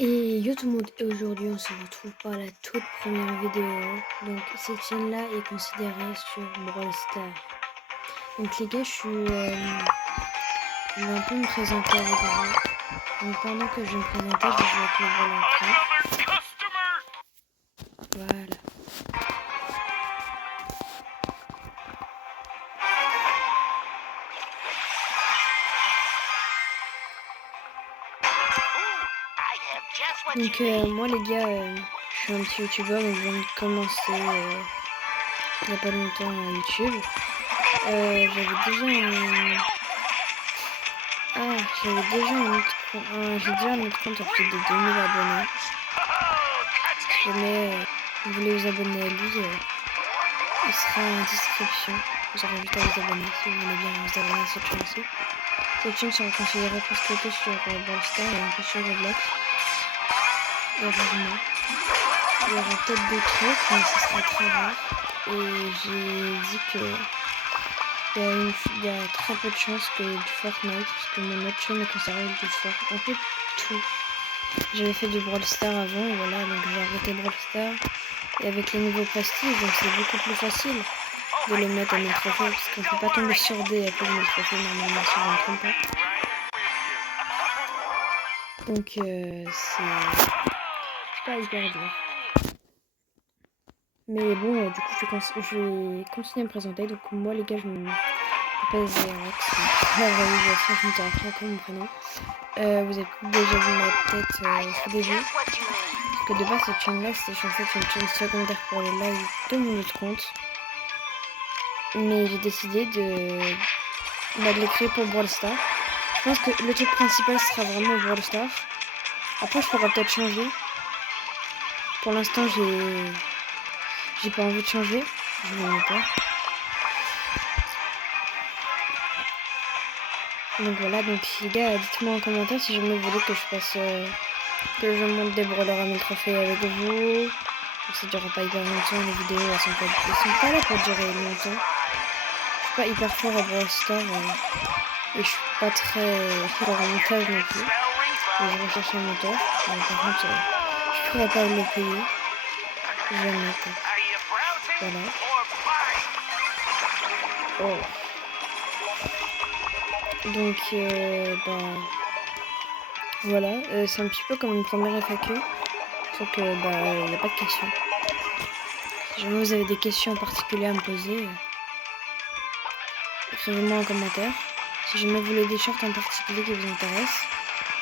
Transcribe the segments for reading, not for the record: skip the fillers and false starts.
Et yo tout le monde, et aujourd'hui on se retrouve pour la toute première vidéo. Donc cette chaîne là est considérée sur Brawl Stars. Donc les gars, je vais un peu me présenter avec vous. Donc pendant que je vais me présenter, je vais jouer avec le Brawl Stars. Voilà. Donc moi les gars, je suis un petit youtubeur, donc je viens de commencer il n'y a pas longtemps à YouTube. J'avais déjà un autre compte, j'ai déjà un autre compte à plus de 2000 abonnés. Si jamais vous voulez vous abonner à lui, il sera en description. Vous aurez juste à vous abonner si vous voulez bien vous abonner à cette chaîne-ci. Cette chaîne sera considérée presque que sur Brawl Stars et un peu sur Roblox. Heureusement. Il y aura peut-être des trucs, mais ce sera très rare. Et j'ai dit que il y a très peu de chances que du Fortnite, parce que mon autre chaîne est considérée du Fortnite, un peu tout. J'avais fait du Brawl Stars avant, et voilà, donc j'ai arrêté Brawl Stars. Et avec les nouveaux prestiges, donc c'est beaucoup plus facile de les mettre à 1000 trophées, parce qu'on peut pas tomber sur des à plus de 1000 trophées normalement si je ne me trompe pas. Donc c'est pas hyper dur. Mais bon, du coup je vais continuer à me présenter. Donc moi les gars, je m'appelle Zerox. Je me dirai pas encore mon prénom. Vous avez déjà vu ma tête au début. Parce que de base cette chaîne là c'est en fait une chaîne secondaire pour les lives de mon autre compte. Mais j'ai décidé de les créer pour Brawl Stars. Je pense que le truc principal sera vraiment Brawl Stars. Après je pourrais peut-être changer. Pour l'instant j'ai pas envie de changer. Je vais me peur. Donc voilà, donc les gars, dites-moi en commentaire si jamais vous voulez que je fasse que je monte des brawlers à 1000 trophées avec vous. Ça durera pas hyper longtemps, les vidéos elles sont pas là pour durer longtemps. Je suis pas hyper fort à Brawl Stars et je suis pas très fort en montage non plus. Et je recherche un monteur, mais par contre je pourrais pas le payer. Jamais quoi. Voilà. Oh. Donc voilà, c'est un petit peu comme une première FAQ, sauf que il n'y a pas de questions. Si jamais vous avez des questions en particulier à me poser, écrivez-moi en commentaire. Si jamais vous voulez des shorts en particulier qui vous intéressent,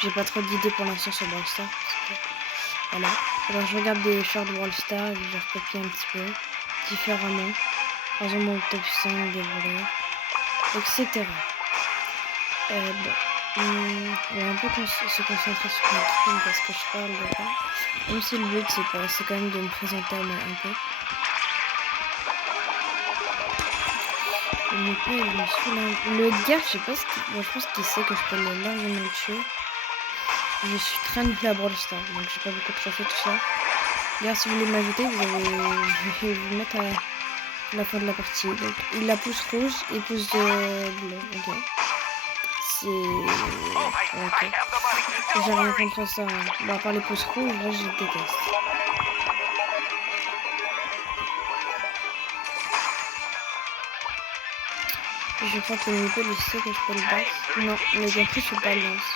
j'ai pas trop d'idées pour l'instant sur Brawl Stars. Voilà. Alors je regarde des shorts Brawl Stars et je recopie un petit peu différemment. Par exemple mon top 5 des voleurs, etc. On va un peu se concentrer sur mon stream parce que je parle de ça. Même si le but c'est quand même de me présenter un peu. Le gars, je sais pas ce qu'il... Bon, je pense qu'il sait que je peux le largement le tuer. Je suis très nulle à Brawl Stars, donc j'ai pas beaucoup de trophées, tout ça. D'ailleurs, si vous voulez m'ajouter, je vais vous mettre à la fin de la partie. Donc, il a pouce rouge et pouce bleu. Ok. C'est... Ok. J'ai rien contre ça. Hein. Bon, à part les pouces rouges, là, je déteste. Je crois que le Meeple, il sait que je peux le battre. Non, mais bien plus, je peux pas le lance.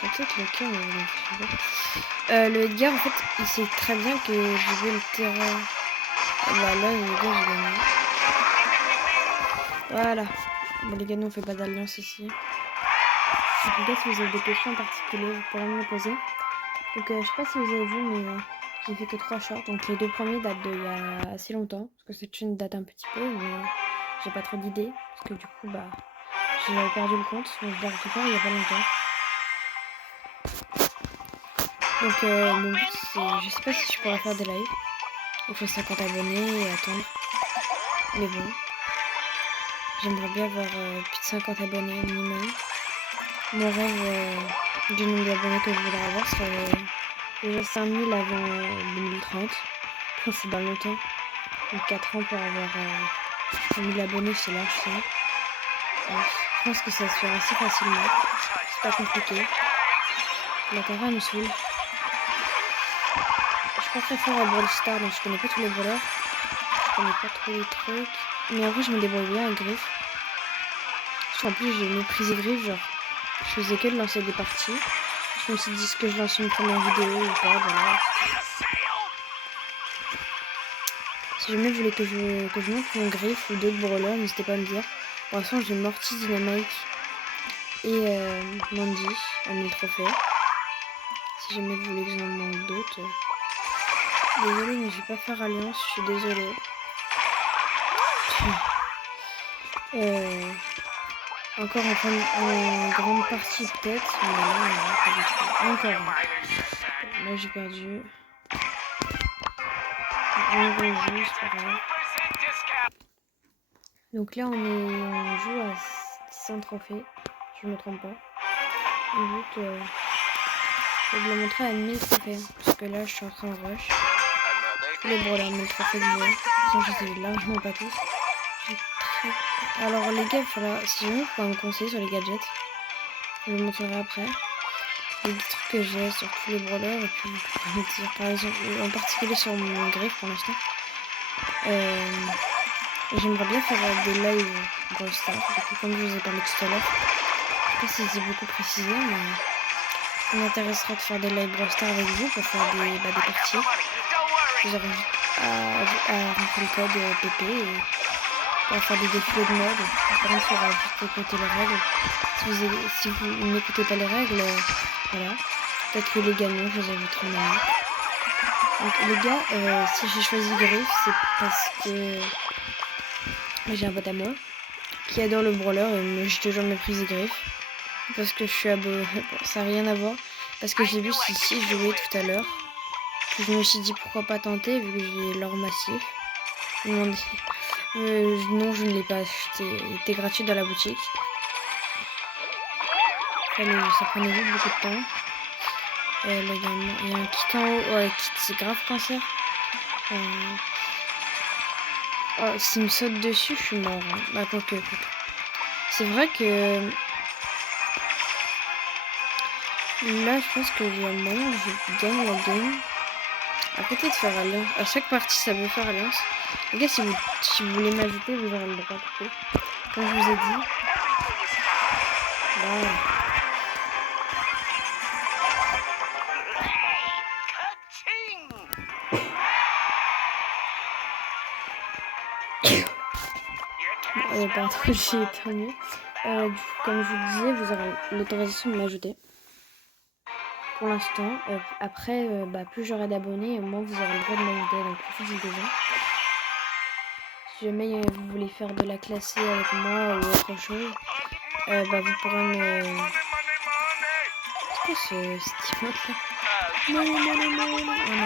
C'est peut-être le cas, mais le Edgar, en fait, il sait très bien que je vais le terrain. Bah là, les gars, j'ai gagné. Voilà. Bon, les gars, nous, on fait pas d'alliance ici. Donc, les gars, si vous avez des questions en particulier, vous pourrez me les poser. Donc, je sais pas si vous avez vu, mais j'ai fait que 3 shorts. Donc, les 2 premiers datent d'il y a assez longtemps. Parce que cette chaîne date un petit peu, mais j'ai pas trop d'idées. Parce que du coup, j'ai perdu le compte. Donc, je l'ai récupéré il y a pas longtemps. Donc, mon but, c'est... Je sais pas si je pourrais faire des lives. Il faut 50 abonnés et attendre. Mais bon. J'aimerais bien avoir plus de 50 abonnés minimum. Mon rêve du nombre d'abonnés que je voudrais avoir serait déjà 5000 avant 2030. C'est dans longtemps. Donc 4 ans pour avoir 1000 abonnés, c'est large ça. Je pense que ça se fait assez facilement. pas compliqué. La Tara me saoule. Je suis pas très fort à Brawl Stars, donc je connais pas tous les brawlers. Je connais pas trop les trucs. Mais en vrai, je me débrouille bien avec Griff. En plus, j'ai méprisé Griff, genre, je faisais que de lancer des parties. Je me suis dit, est-ce que je lance une première vidéo ou pas, voilà. Si jamais vous voulez que je montre mon Griff ou d'autres brawlers, n'hésitez pas à me dire. Pour l'instant, j'ai Morty, Dynamite et Mandy à mes trophées. Si jamais vous voulez que j'en manque d'autres. Désolée, mais je vais pas faire alliance, je suis désolée. Encore en grande partie peut-être, mais là, pas du tout. Encore. Là, j'ai perdu. On rejoue, c'est pas grave. Donc là, on joue à 100 trophées, si je me trompe pas. Le but, c'est de le montrer à 1000 trophées, parce que là, je suis en train de rush. Tous les brawlers, 1000 trophées de jeu. Sinon, je sais largement pas tous. Alors, les gars, si jamais vous pouvez me conseiller sur les gadgets, je vous montrerai après. Les trucs que j'ai sur tous les brawlers, et puis vous pouvez me dire, par exemple, en particulier sur mon Griff pour l'instant. J'aimerais bien faire des lives Brawl Stars, comme je vous ai parlé tout à l'heure. Je sais pas si c'est beaucoup précisé, mais ça m'intéresserait de faire des lives Brawl Stars avec vous pour faire des parties. Je vous invite à rentrer le code PP et pour faire des défis de mode. Par contre, il faudra juste écouter les règles. Si vous n'écoutez pas les règles, voilà. Peut-être que les gagnants, je les inviterai en ami. Donc les gars, si j'ai choisi Griff, c'est parce que j'ai un pote à moi qui adore le brawler et j'ai toujours méprisé Griff. Parce que je suis ça n'a rien à voir. Parce que j'ai vu Sissi jouer tout à l'heure. Je me suis dit pourquoi pas tenter vu que j'ai l'or massif. Non, je ne l'ai pas acheté. Il était gratuit dans la boutique. Ça prenait vite beaucoup de temps. Là, il y a un kit en haut. Ouais, kit, c'est grave cancer. S'il me saute dessus, je suis mort. Hein. Bah, quoique. C'est vrai que là, je pense qu'il y a moyen que je gagne la game. À côté de faire alliance. À chaque partie, ça veut faire alliance. Les gars, si vous voulez m'ajouter, vous aurez le droit. Comme je vous ai dit. Voilà. Pardon, j'ai éternué. Comme je vous disais, vous aurez l'autorisation de m'ajouter. Pour l'instant, après, plus j'aurai d'abonnés, moins vous aurez le droit de m'ajouter, donc profitez-en. Si jamais vous voulez faire de la classée avec moi ou autre chose, vous pourrez me... C'est quoi ce emote là? Oh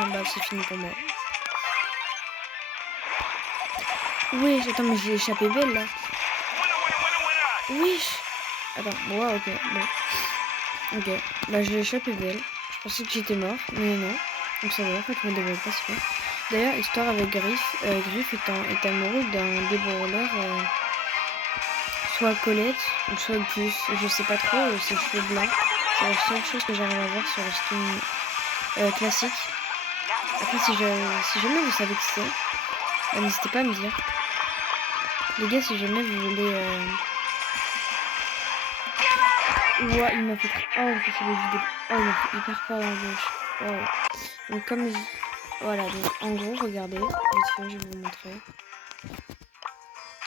non, c'est fini pour moi. Oui, attends, mais j'ai échappé belle là. Oui. Attends, ouais, ok, bon. Ok, je l'ai échappé belle. Je pensais que j'étais mort, mais non. Donc ça va, en fait, je me dévoile pas si bien. D'ailleurs, histoire avec Griff. Griff est amoureux d'un des brawlers, soit Colette, ou soit Gus. Je sais pas trop, ses cheveux blancs. C'est la seule chose que j'arrive à voir sur le skin classique. Après, si jamais vous savez qui c'est, n'hésitez pas à me dire. Les gars, si jamais vous voulez... Ouais, il m'a fait... Oh, je fais des vidéos. Oh, il m'a fait hyper peur dans la gauche. Oh. Donc, comme... Voilà, donc en gros, regardez. Vite fait, je vais vous montrer.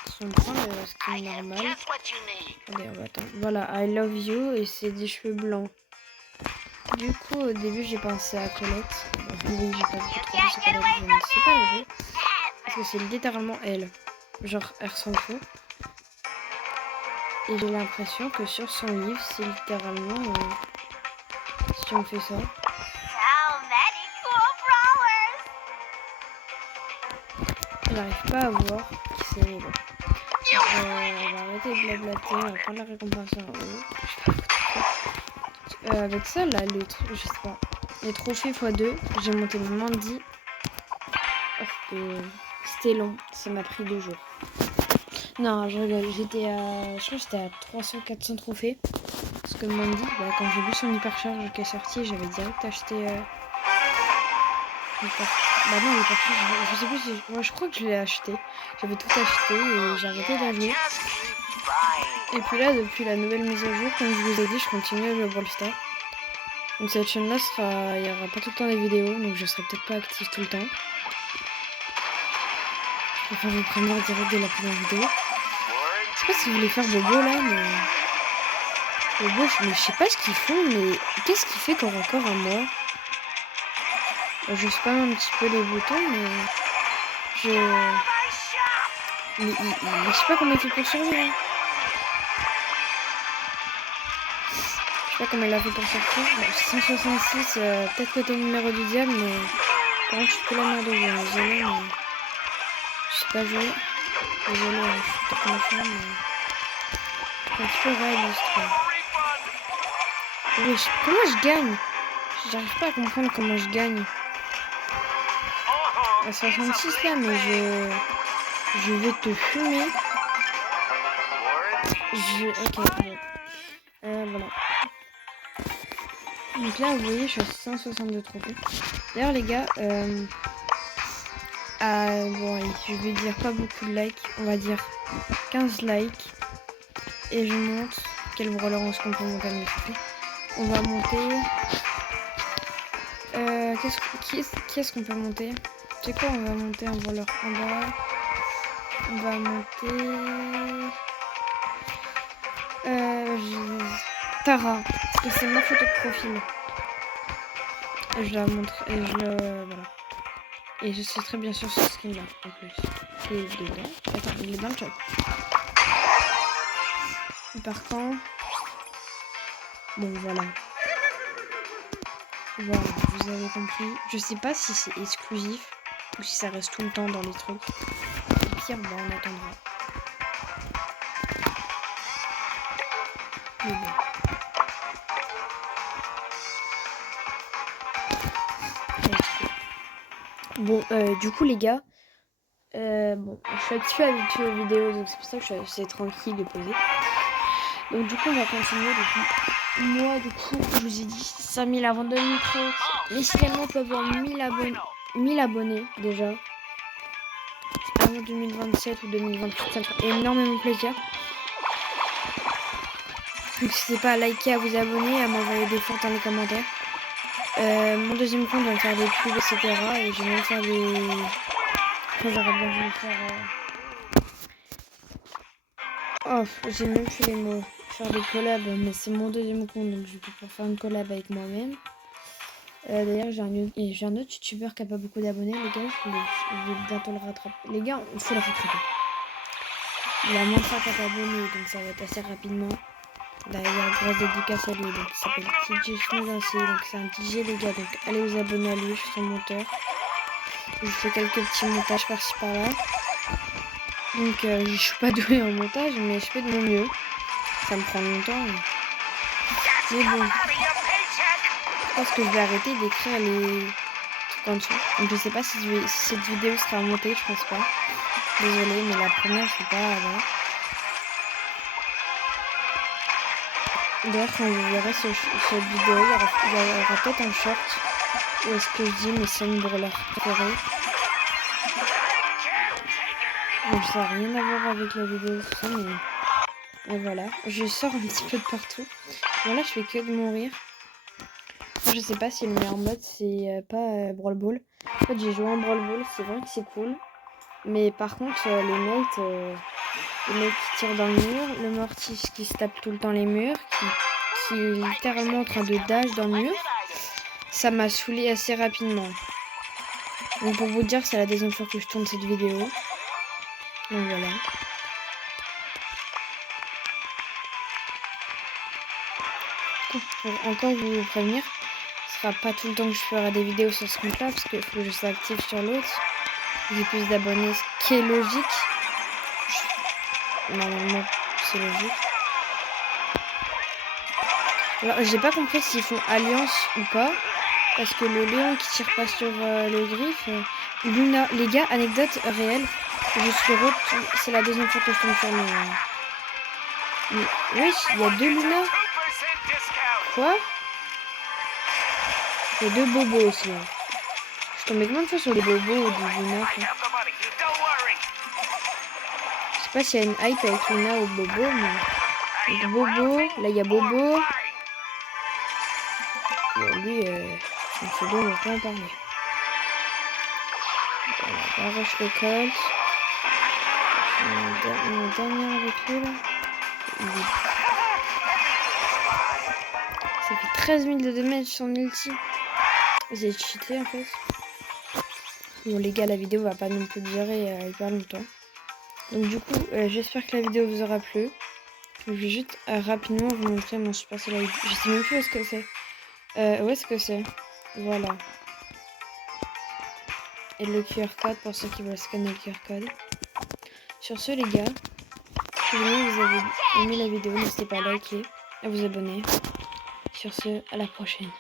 Si on prend le skin normal... Attendez, on va attendre. Voilà, I love you, et c'est des cheveux blancs. Du coup, au début, j'ai pensé à Colette. Oui, j'ai pas vu trop c'est Colette, je ne sais pas la jouer. Parce que c'est littéralement elle. Genre, elle ressemble trop. Et j'ai l'impression que sur son livre, c'est littéralement... si on fait ça... J'arrive pas à voir qui c'est, mais bon. On va arrêter de blablater, on va prendre la récompense en haut. Avec ça, là, je sais pas. Les trophées x2, j'ai monté le Mandy. C'était long, ça m'a pris 2 jours. Non, je rigole, je crois que j'étais à 300-400 trophées parce que Mandy, quand j'ai vu son hypercharge qui est sorti, j'avais direct acheté... non, l'hypercharge, je sais plus si... Moi, je crois que je l'ai acheté. J'avais tout acheté et j'ai arrêté d'en jouer. Et puis là, depuis la nouvelle mise à jour, comme je vous ai dit, je continue à jouer à Brawl Stars. Donc cette chaîne-là il y aura pas tout le temps des vidéos, donc je serai peut-être pas active tout le temps. Je préfère vous prendre direct de la première vidéo. Je sais pas si vous voulez faire Bobo là, mais... Bobo, je sais pas ce qu'ils font, mais qu'est-ce qu'il fait comme encore à moi? Je spamme un petit peu les boutons, mais... Mais je sais pas comment il fait pour survivre. Hein. Je sais pas comment il a fait pour sortir. Bon, 166, peut-être que t'es le numéro du diable, mais... Par contre, je suis plus la merde de jouer. Désolé, mais... Je sais pas jouer. Désolé, je suis peut-être méchant, mais... C'est un petit peu réaliste, quoi. Oui, comment je gagne? J'arrive pas à comprendre comment je gagne. À 66 là, mais je vais te fumer. Ok, bon. Voilà. Donc là, vous voyez, je suis à 162 trophées. D'ailleurs, les gars, bon, allez, je vais dire pas beaucoup de likes. On va dire 15 likes. Et je monte. Quel brawler on se peut monter à mes trophées. On va monter. Qui est-ce qu'on peut monter? C'est quoi? On va monter un brawler en bas. On va monter... Tara. Parce que c'est ma photo de profil. Et je la montre. Et je le... Voilà. Et je suis très bien sûr ce skin là en plus. Il est dedans. Attends, il est dans le shop. Par contre... Bon, voilà. Voilà, vous avez compris. Je sais pas si c'est exclusif ou si ça reste tout le temps dans les trucs. Au pire, bon, on attendra. Mais bon. Bon, du coup, les gars, bon, je suis un petit peu habituée aux vidéos, donc c'est pour ça que je suis assez tranquille de poser. Donc, du coup, on va continuer. Donc, moi, du coup, je vous ai dit 5000 avant 2030. Mais si tellement on peut avoir 1000 abonnés déjà. Avant 2027 ou 2028, ça me fera énormément plaisir. Donc, n'hésitez pas à liker, à vous abonner, à m'envoyer des fortes dans les commentaires. Mon deuxième compte va faire des pubs, etc. Et je vais même faire des... Enfin, j'aurais bien voulu faire... Oh, j'ai même plus les mots. Faire des collabs, mais c'est mon deuxième compte, donc je vais pouvoir faire une collab avec moi-même. D'ailleurs, j'ai un autre youtubeur qui a pas beaucoup d'abonnés, les gars. Je vais bientôt le rattraper. Les gars, il faut le rattraper. Il a moins de 50 abonnés, donc ça va être assez rapidement. D'ailleurs, grosse dédicace à lui, donc il s'appelle DJ Schnodancy, donc c'est un DJ, les gars, donc allez vous abonner à lui, je suis son monteur. Je fais quelques petits montages par-ci par-là. Donc je suis pas douée en montage, mais je fais de mon mieux. Ça me prend longtemps. Mais bon. Je pense que je vais arrêter d'écrire les trucs en dessous. Donc je sais pas si cette vidéo sera montée, je pense pas. Désolée, mais la première, je sais pas, voilà. D'ailleurs, quand vous verrez cette vidéo, il y aura peut-être un short où est-ce que je dis mes 5 brawlers préférés. Donc ça n'a rien à voir avec la vidéo, tout ça, mais voilà. Je sors un petit peu de partout. Bon, là, je fais que de mourir. Je sais pas si le meilleur mode, c'est pas Brawl Ball. En fait, j'ai joué en Brawl Ball, c'est vrai que c'est cool. Mais par contre, les mecs qui tirent dans le mur, le Mortis qui se tape tout le temps les murs, qui est littéralement en train de dash dans le mur, ça m'a saoulé assez rapidement. Donc pour vous dire, c'est la deuxième fois que je tourne cette vidéo. Donc voilà. Pour encore vous prévenir, ce sera pas tout le temps que je ferai des vidéos sur ce compte là, parce qu'il faut que je sois active sur l'autre. J'ai plus d'abonnés, ce qui est logique. Normalement, c'est logique. Alors, j'ai pas compris s'ils font alliance ou pas. Parce que le Léon qui tire pas sur le griffe. Luna, les gars, anecdote réelle. C'est la deuxième fois que je tombe sur le. Mais oui, il y a 2 Luna. Quoi? Il y a 2 bobos aussi. Hein. Je suis tombée combien de fois sur les bobos du Luna. Je sais pas s'il y a une hype avec Luna ou Bobo, mais... Donc Bobo, là il y a Bobo. Bon, lui, son pseudo, on va pas en parler. Voilà, arrache le Colt. On est dernier avec lui là. Ça fait 13 000 de damage sur ulti. J'ai cheaté en fait. Bon les gars, la vidéo va pas non plus durer hyper longtemps. Donc du coup, j'espère que la vidéo vous aura plu. Je vais juste rapidement vous montrer mon super soleil. Je sais même plus où est-ce que c'est. Où est-ce que c'est? Voilà. Et le QR code pour ceux qui veulent scanner le QR code. Sur ce les gars, si jamais vous avez aimé la vidéo, n'hésitez pas à liker, à vous abonner. Sur ce, à la prochaine.